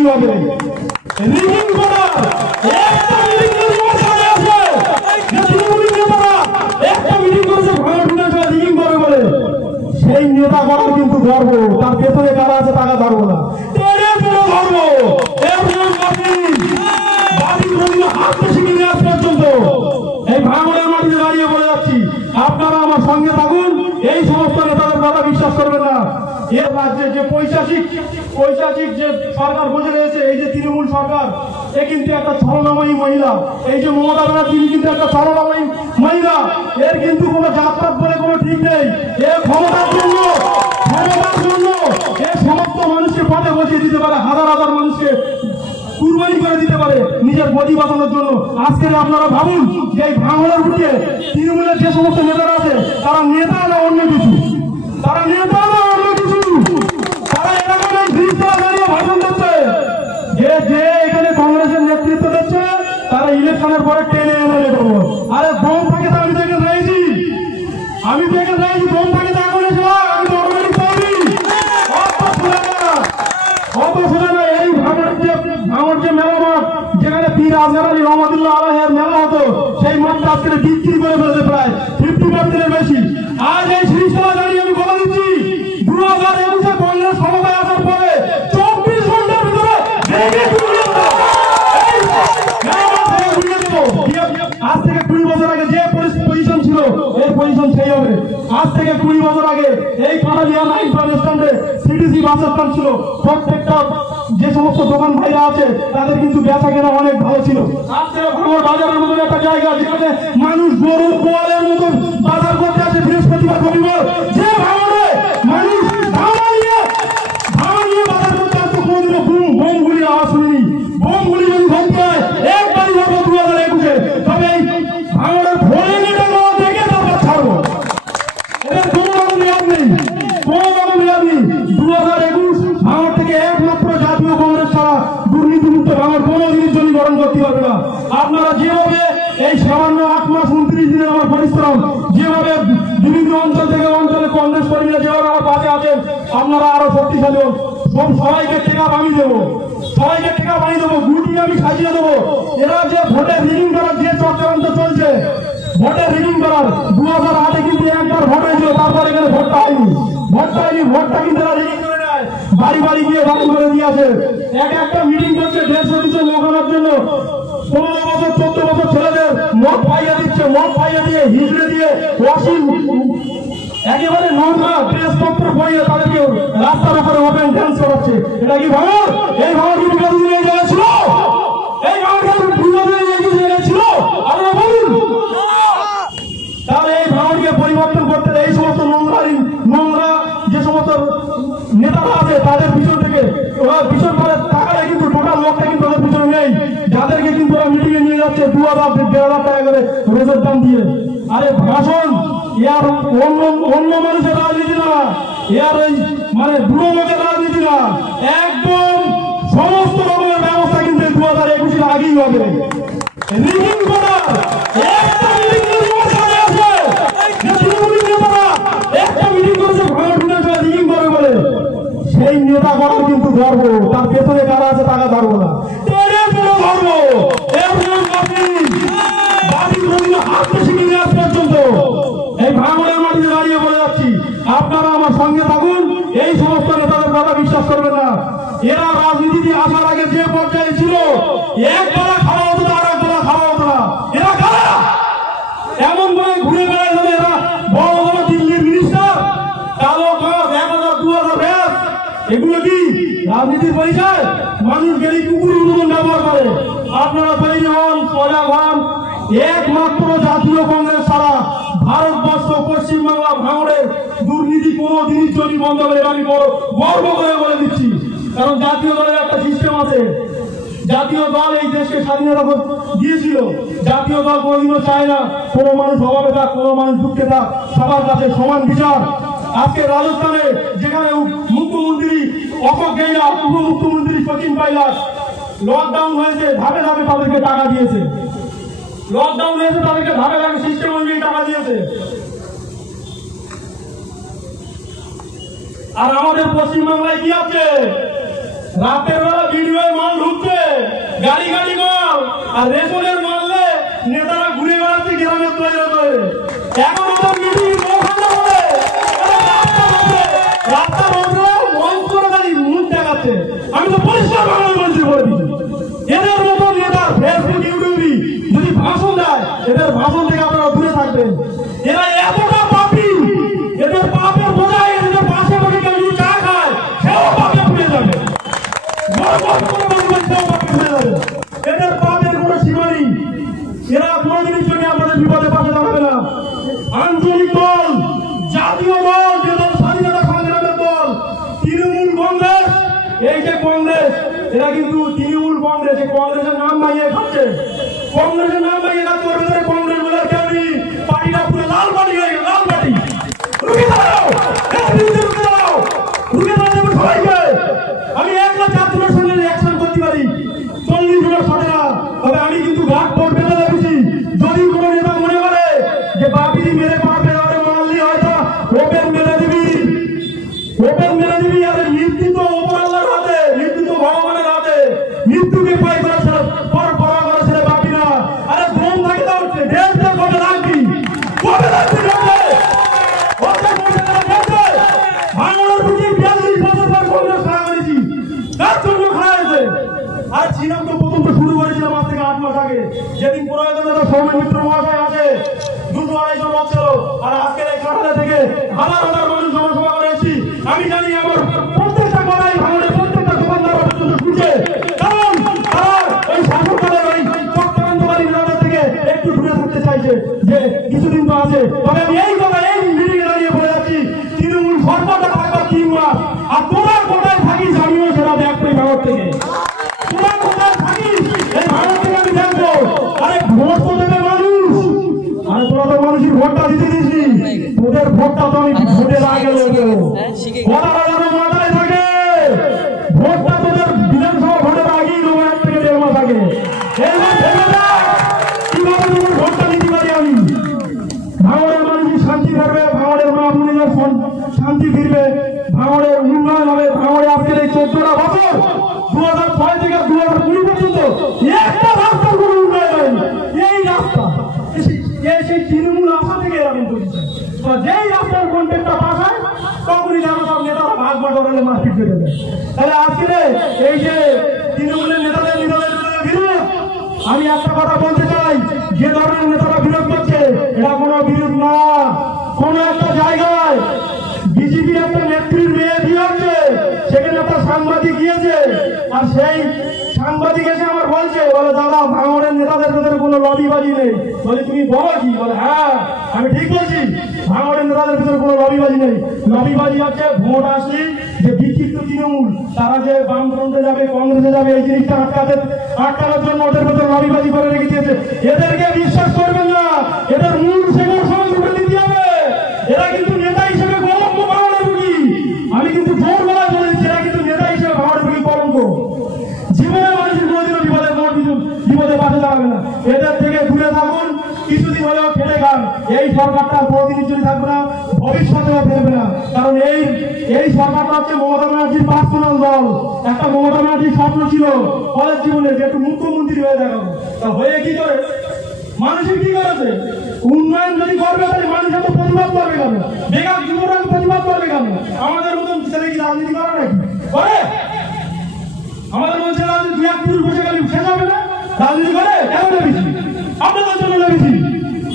আগেই হবে। রিগিং করার একটা মিটিং একটা মিটিং করেছে ভাঙড় বিধানসভা রিগিং করে বলে, সেই নেতা করার কিন্তু ধরবো, তার পেছনে কারা আছে টাকা ধরবো না, ধরবো হাত শিখে নেওয়া পর্যন্ত। এই ভাঙড়ের মাটিতে দাঁড়িয়ে বলে যাচ্ছি, আপনারা আমার সঙ্গে থাকুন। এই সমস্ত নেতাদের কথা বিশ্বাস করবেন না। এর রাজ্যে যে পৈশাচিক যে সরকার বসে রয়েছে, এই যে তৃণমূল সরকার, এ কিন্তু একটা ছলনাময়ী মহিলা। এই যে মমতা ব্যানার্জি কিন্তু একটা ছলনাময়ী মহিলা। এর কিন্তু কোনো জাতপাত বলে কোনো ঠিক নেই। এ ক্ষমতার জন্য এ সমস্ত মানুষকে পথে বসিয়ে দিতে পারে, হাজার হাজার মানুষকে কুরবানি করে দিতে পারে নিজের বডি বাঁচানোর জন্য। আজকে আপনারা ভাবুন যে এই ভাঙড়ের বুকে তৃণমূলের যে সমস্ত নেতারা আছে, তারা নেতা না অন্য কিছু, তারা নেতা না অন্য কিছু, তারা এরকম দাঁড়িয়ে ভাষণ দিচ্ছে যে এখানে কংগ্রেসের নেতৃত্ব দিচ্ছে, তারা ইলেকশনের পরে টেনে এনে দেবো। আরে দম থাকে তো আমি তো এখানে রয়েছি, দম থাকে তো এখন এসে আমি তো অটোমেটিক তৈরি। অত শোনা না, এই ভাঙড় যে মেলা মাঠ, যেখানে পীর আজহার আলী রহমতুল্লাহ আলাইহির মেলা হতো, সেই মাঠটা আজকে বিক্রি করে ফেলেছে প্রায় 50% বেশি। আজ এই শৃঙ্খলা দাঁড়িয়ে আমি বলে দিচ্ছি, 2021 কংগ্রেস ক্ষমতায় আসার পরে 24 ঘন্টার ভিতরে আজ থেকে 20 বছর আগে যে পজিশন ছিল, এই পজিশন সেই হবে। আজ থেকে 20 বছর আগে এই কানালিয়া নাইন বাস স্ট্যান্ডে সিটিসি বাস স্ট্যান্ড ছিল। প্রত্যেকটা যে সমস্ত দোকান ভাইরা আছে, তাদের কিন্তু বেচা কেনা অনেক ভালো ছিল। আজকে ভাঙড় বাজারের মতো একটা জায়গা, যেখানে মানুষ গরু গোয়ালের মতো বাজার করতে আসে বৃহস্পতিবার রবিবার। যে ভাঙড়ে মানুষ ধামা নিয়ে বাজার করতে আসতো, কোনোদিনও বোমগুলির আওয়াজ শুনিনি। বোমগুলি যদি ধরতে হয় একবারই হবে 2021-এ। তবে এই ভাঙড়ের ফোনে নেটা নেওয়া দেখে তারপর ছাড়বো, এদের কোনো রকম রেয়াজ নেই। 2021 ভাঙড় থেকে একমাত্র জাতীয় কংগ্রেস ছাড়া দুর্নীতিমুক্ত ভাঙড় কোনো দিনের জন্য গঠন করতে পারবে না। আপনারা যেভাবে এই সামান্য 8 মাস 29 দিনের আমার পরিশ্রম, যেভাবে বিভিন্ন অঞ্চল থেকে অঞ্চলে কংগ্রেস কর্মীরা যেভাবে আমার পাশে আছেন, আপনারা আরো শক্তিশালী হন। সবাইকে টেকা বানিয়ে দেবো, গুটি আমি সাজিয়ে দেবো। এরা যে ভোটে রিগিং করার যে চক্রান্ত চলছে, ভোটে রিগিং করার 2008-এ কিন্তু একবার ভোট হয়েছিল, তারপর এখানে ভোটটা হয়নি। ভোটটা কিন্তু এরা রিগিং করে নেয়, বাড়ি গিয়ে বাড়ি করে দিয়ে আসে। একটা মিটিং করছে 150-200 লোক আনার জন্য। 15 বছর 14 বছর ছেলেদের মদ পাইয়ে দিচ্ছে, মদ পাইয়ে দিয়ে হিজড়ে দিয়ে ওয়াশিং একেবারে নোংরা ড্রেসপত্র পরিয়ে তাদেরকে রাস্তার উপরে ওপেন ডান্স করাচ্ছে। এটা কি ভাঙড়? এই ভাঙড় কি বিগত দিনে এই জায়গা ছিল? এই ভাঙড় বিগত দিনে এই জায়গা ছিল? আপনারা বলুন। তাহলে এই ভাঙড়কে পরিবর্তন করতে এই সমস্ত নোংরা যে সমস্ত নেতারা আছে, তাদের পিছন থেকে ওরা পিছন করে টাকাটা কিন্তু টোটাল লোকটা কিন্তু ওদের পিছনে নেই, যাদেরকে কিন্তু ওরা মিটিং এ নিয়ে যাচ্ছে 2000-1500 টাকা করে রোজের দাম দিয়ে। আরে ভাষণ ইয়ার অন্য মানুষের রাজনীতি না, ইয়ার এই মানে বুড়ো লোকের রাজনীতি না, একদম সমস্ত রকমের ব্যবস্থা কিন্তু 2021-এর আগেই হবে। রিগিং করার একটা মিটিং করেছে ভাঙড় বিধানসভা রিগিং করে বলে, সেই নেতা করার কিন্তু ধরবো, তার পেছনে কারা আছে টাকা ধরবো না, ধরবো হাত শিখে নেওয়া পর্যন্ত। এই ভাঙড়ের মাটিতে দাঁড়িয়ে বলে যাচ্ছি, আপনারা আমার সঙ্গে থাকুন। এই সমস্ত নেতাদের কথা বিশ্বাস করবেন না। এরা রাজনীতিতে আসার আগে যে পর্যায়ে ছিল, একবেলা খাওয়া হতো না, আর একবেলা খাওয়া হতো না। এরা কারা? এমন ভাবে ঘুরে বেড়ায় যাবে এরা, বড় বড় দিল্লির মিনিস্টার, কালো কাজ 1000 2000 ব্যাস, এগুলো কি রাজনীতির পরিচয়? মানুষ গেলে কুকুরের মতন ব্যবহার করে। আপনারা তৈরি হন, সজাগ হন। একমাত্র জাতীয় কংগ্রেস ছাড়া ভারতবর্ষ, পশ্চিমবাংলা, ভাঙড়ের দুর্নীতি কোনোদিনই চুরি বন্ধ হবে। আমি গর্ব করে বলে দিচ্ছি, কারণ জাতীয় দলের একটা সিস্টেম আছে। জাতীয় দল এই দেশকে স্বাধীনতা দিয়েছিল। জাতীয় দল কোনোদিনও চায় না কোনো মানুষ অভাবে থাক, কোনো মানুষ দুঃখে থাক, সবার কাছে সমান বিচার। আজকে রাজস্থানে যেখানে মুখ্যমন্ত্রী অশোক গেহলট, উপমুখ্যমন্ত্রী সচিন পাইলট, লকডাউন হয়েছে, ধাপে ধাপে তাদেরকে টাকা দিয়েছে। লকডাউন হয়েছে, তাদেরকে ধাপে ধাপে সিস্টেম অনুযায়ী টাকা দিয়েছে। আর আমাদের পশ্চিমবাংলায় কি আছে? রাতের বেলা ভিডিও মাল ঢুকছে, গাড়ি গাড়ি মাল, আর রেশনের মারলে নেতারা ঘুরে বেড়াচ্ছে গ্রামের তৈরি তৈরি। এখন ওদের মিটিং ওখানে হবে, রাস্তা বন্ধ মঞ্চ করে দাঁড়িয়ে মুখ দেখাচ্ছে। আমি তো পরিষ্কার বাংলা মন্ত্রী করে দিচ্ছি, এদের মতো নেতা ফেসবুক ইউটিউবে যদি ভাষণ দেয়, এদের ভাষণ থেকে আপনারা দূরে থাকবেন। এরা এতটা পাপী, এদের পাপের বোঝায় এদের পাশে বসে কেউ যদি চা খায় সেও পাপে পুড়ে যাবে, এদের পাপের কোনো সীমা নেই। এরা কোনোদিনের জন্য আপনাদের বিপদে পাশে দাঁড়াবে না। আঞ্চলিক দল, জাতীয় দল, যে দল স্বাধীনতা সংগ্রামের দল, তৃণমূল কংগ্রেস, এই যে কংগ্রেস, এরা কিন্তু তৃণমূল কংগ্রেস, এই কংগ্রেসের নাম মাইয়ে খাচ্ছে, কংগ্রেসের নাম মাইয়ে খাচ্ছে। ওর ভিতরে কংগ্রেস বলে কেউ নেই, পার্টিটা পুরো লাল পার্টি হয়ে গেল, লাল পার্টি। রুখে দাঁড়াও, রুখে দাঁড়াও, রুখে দাঁড়াও সবাইকে। আমি একলা 4 জনের সঙ্গে অ্যাকশন করতে পারি, 40 জনের সাথে না। তবে আমি কিন্তু ঘাট পড় বেঁধে রেখেছি। যদি কোনো নেতা মনে করে যে বাপি মেরে পারবে, ওরে মারলি হয়তো ওপেন মেরে দিবি, ওপেন মেরে দিবি। আর মৃত্যু তো ওপর আল্লাহর হাতে, মৃত্যু তো ভগবানের হাতে। মৃত্যুকে পাই করেছে পর পড়া করেছে বাপি না। আরে দম থাকে তো দেশটা কবে রাখবি, কবে রাখবি ভাঙনের বুঝি 42 বছর পর কংগ্রেস খাড়া করেছি। তার জন্য খাড়া হয়েছে। আর ছিলাম তো প্রথম তো শুরু করেছিলাম আজ থেকে 8 মাস আগে, যেদিন প্রয়োজনে সৌমেন মিত্র মহাশয় আছে 200-250 লোক ছিল। আর আজকের এই কাঠালে থেকে হাজার হাজার মানুষ জনসভা করেছি। আমি জানি আমার প্রত্যেকটা কথাই ভাঙনের প্রত্যেকটা দোকানদার পর্যন্ত শুনছে, কারণ তারা ওই শাসকদলের ওই চক্রান্তকারী নেতাদের থেকে একটু দূরে থাকতে চাইছে, যে কিছুদিন তো আছে। তবে আমি এই কথা এই মিটিংয়ে দাঁড়িয়ে বলে যাচ্ছি, তৃণমূল সরকারটা থাকবে 3 মাস। আর তোরা কোথায় থাকিস আমিও সেটা দেখবো এই ভারত থেকে, তোরা কোথায় থাকিস এই ভারত থেকে আমি দেখবো। আরে ভোট তো দেবে মানুষ, আরে তোরা তো মানুষের ভোটটা দিতে দিসনি, তোদের ভোটটা তো আমি ভোটের আগে দেবো। কথাটা যেন মাথায় থাকে, ভোটটা তোদের বিধানসভা ভোটের আগেই দেবো, 1 থেকে 1.5 মাস আগে। কিভাবে তোদের ভোটটা দিতে পারি আমি। ভাঙড়ের মানুষ শান্তি করবে, ভাঙড়ের মা বোনেরা শান্তি ফিরবে, ভাঙড়ের উন্নয়ন হবে। ভাঙড়ে আজকের এই 14টা বছর 2006 থেকে 2020 পর্যন্ত একটা রাস্তার কোনো উন্নয়ন হয়নি। এই রাস্তা সেই তৃণমূল আশা থেকে এরকম করেছে। যেই রাস্তার কন্ট্রাক্টটা পাস হয় তখনই যেন সব নেতারা ভাগ বাটোয়ারা মারপিট করে দেবে। তাহলে আজকে এই যে তৃণমূলের নেতাদের বিরোধ, আমি একটা কথা বলতে চাই, যে ধরনের নেতারা বিরোধ করছে এটা কোনো বিরোধ না। কোন একটা জায়গায় বিজেপির একটা নেত্রীর মেয়ে বিয়ে হচ্ছে, সেখানে একটা সাংবাদিক গিয়েছে, আর সেই সাংবাদিক এসে আমার বলছে, বলে দাদা ভাঙড়ের নেতাদের ভিতরে কোনো লবিবাজি নেই। বলে তুমি বলো কি? বলে হ্যাঁ আমি ঠিক বলছি, ভাঙড়ের নেতাদের ভিতরে কোনো লবিবাজি নেই। লবিবাজি হচ্ছে ভোট আসলে যে বিক্ষিপ্ত তৃণমূল, তারা যে বামফ্রন্টে যাবে, কংগ্রেসে যাবে, এই জিনিসটা আটকানোর জন্য ওদের ভিতরে লবিবাজি করে রেখে দিয়েছে। এদেরকে বিশ্বাস করবেন না, এদের মূল সেবক সমাজ করে দিতে হবে। এরা কিন্তু নেতা হিসেবে কলঙ্ক ভাঙড়ের রুগী। আমি কিন্তু জোর বলা বলেছি, এরা কিন্তু নেতা হিসেবে ভাঙড়ের রুগী কলঙ্ক। জীবনে মানুষের কোনোদিনও বিপদে পাশে দাঁড়াবে না। এদের থেকে দূরে থাকুন, কিছুদিন হলেও খেলে খান। এই সরকারটা প্রতিদিন যদি থাকবে না, ভবিষ্যতেও ফেলবে না। কারণ এই সরকারটা হচ্ছে মমতা ব্যানার্জির পার্সোনাল দল। একটা মমতা ব্যানার্জির স্বপ্ন ছিল কলেজ জীবনে যে একটু মুখ্যমন্ত্রী হয়ে দেখাবো, তা হয়ে কি করে? মানুষের কি করেছে? উন্নয়ন যদি করবে তাহলে মানুষ এত প্রতিবাদ করবে কেন? বেকার যুবরা প্রতিবাদ করবে কেন? আমাদের মতন ছেলে কি রাজনীতি করে নাকি? করে? আমাদের মধ্যে রাজনীতি 2-1 পুরুষ বসে গেলে শেষ হবে না? রাজনীতি করে কেন লেগেছি? আপনাদের জন্য লেগেছি।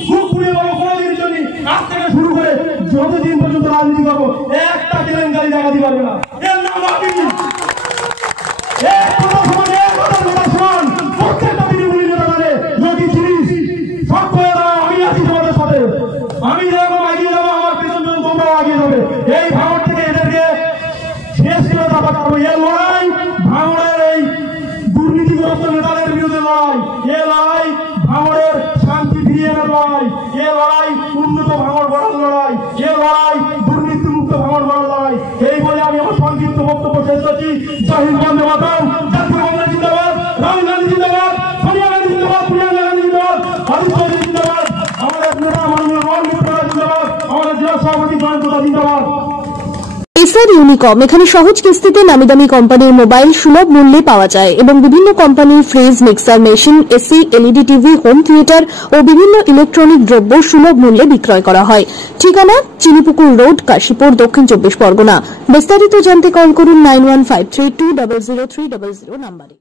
খুব পুড়িয়ে বলো কোনোদিনের জন্য আজ থেকে শুরু করে যতদিন পর্যন্ত রাজনীতি করবো একটা কেলেঙ্কারি দেখাতে পারবে না। এর নাম রাজনীতি। প্রত্যেকটা তৃণমূলী নেতা জানে যদি জিনিস সব করে দাও, আমি আছি তোমাদের সাথে। আমি যেরকম এগিয়ে যাবো, আমার পেছন পেছন তোমরাও এগিয়ে যাবে। এই ভাঙড় থেকে এদেরকে শেষ করে দেওয়া পারবো। এ লড়াই ভাঙড়ের এই দুর্নীতিগ্রস্ত নেতাদের বিরুদ্ধে লড়াই, এ লড়াই ভাঙড়ের শান্তি ফিরিয়ে আনার লড়াই, এ লড়াই উন্নত ভাঙড় গড়ার লড়াই, এ লড়াই দুর্নীতিমুক্ত ভাঙড় গড়ার লড়াই। এই বলে আমি আমার সংক্ষিপ্ত বক্তব্য শেষ করছি। জয় হিন্দ, বন্দে মাতরম। জাতীয় কংগ্রেস জিন্দাবাদ, রাহুল গান্ধী জিন্দাবাদ, সোনিয়া গান্ধী জিন্দাবাদ, প্রিয়াঙ্কা গান্ধী জিন্দাবাদ, আদিত্য জিন্দাবাদ, আমাদের নেতা মাননীয় নরেন্দ্র মোদী জিন্দাবাদ, আমাদের জেলা সভাপতি জয়ন্ত জিন্দাবাদ। বিস্তার ইউনিকম। এখানে সহজ কিস্তিতে নামি দামি কোম্পানির মোবাইল সুলভ মূল্যে পাওয়া যায় এবং বিভিন্ন কোম্পানির fridge, mixer machine, AC, LED TV, home theatre ও বিভিন্ন ইলেকট্রনিক দ্রব্য সুলভ মূল্যে বিক্রয় করা হয়। ঠিকানা চিনিপুকুর রোড, কাশীপুর, দক্ষিণ 24 পরগনা। বিস্তারিত জানতে কল করুন 9153200300 নাম্বারে।